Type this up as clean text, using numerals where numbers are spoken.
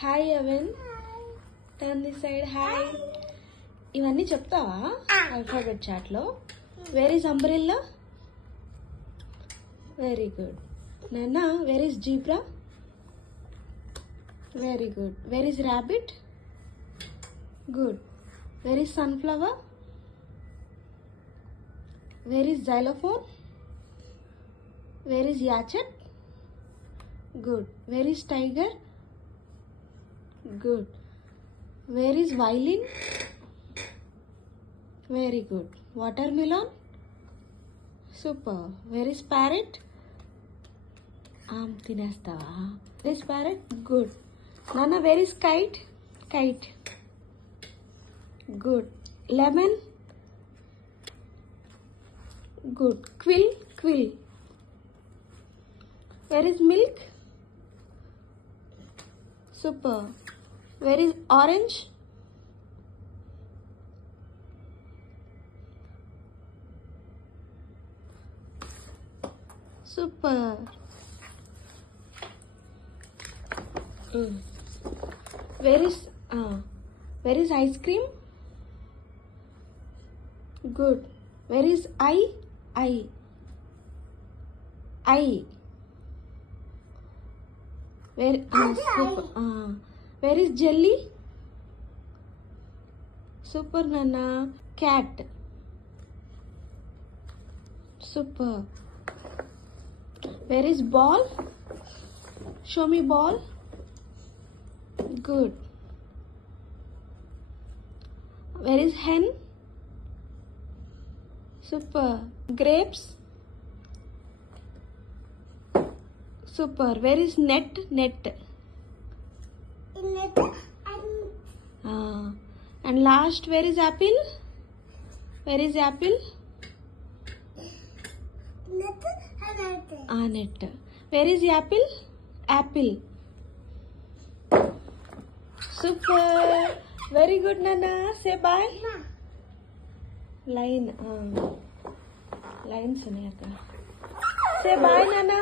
Hi అవెన్, turn this side. Hi. ఇవన్నీ చెప్తావా ఆల్ఫాబెట్ చాట్ లో? Where is umbrella? Very good. నాన్న, where is zebra? Very good. Where is rabbit? Good. Where is sunflower? Where is xylophone? Where is yacht? Good. Where is tiger? Good. Where is violin? Very good. Watermelon? Super. Where is parrot? Tinestava. Where is parrot? Good. Nana, where is kite? Kite. Good. Lemon? Good. Quill? Quill. Where is milk? Super. Where is orange? Super. Where is ice cream? Good. Where is eye? Eye. Where is jelly? Super, Nana. Cat. Super. Where is ball? Show me ball. Good. Where is hen? Super. Grapes? Super. Where is net? Net. And last, where is apple? Where is apple? Net. Where is apple? Apple. Super. Very good, Nana. Say bye. Line. Lines. Say bye, Nana.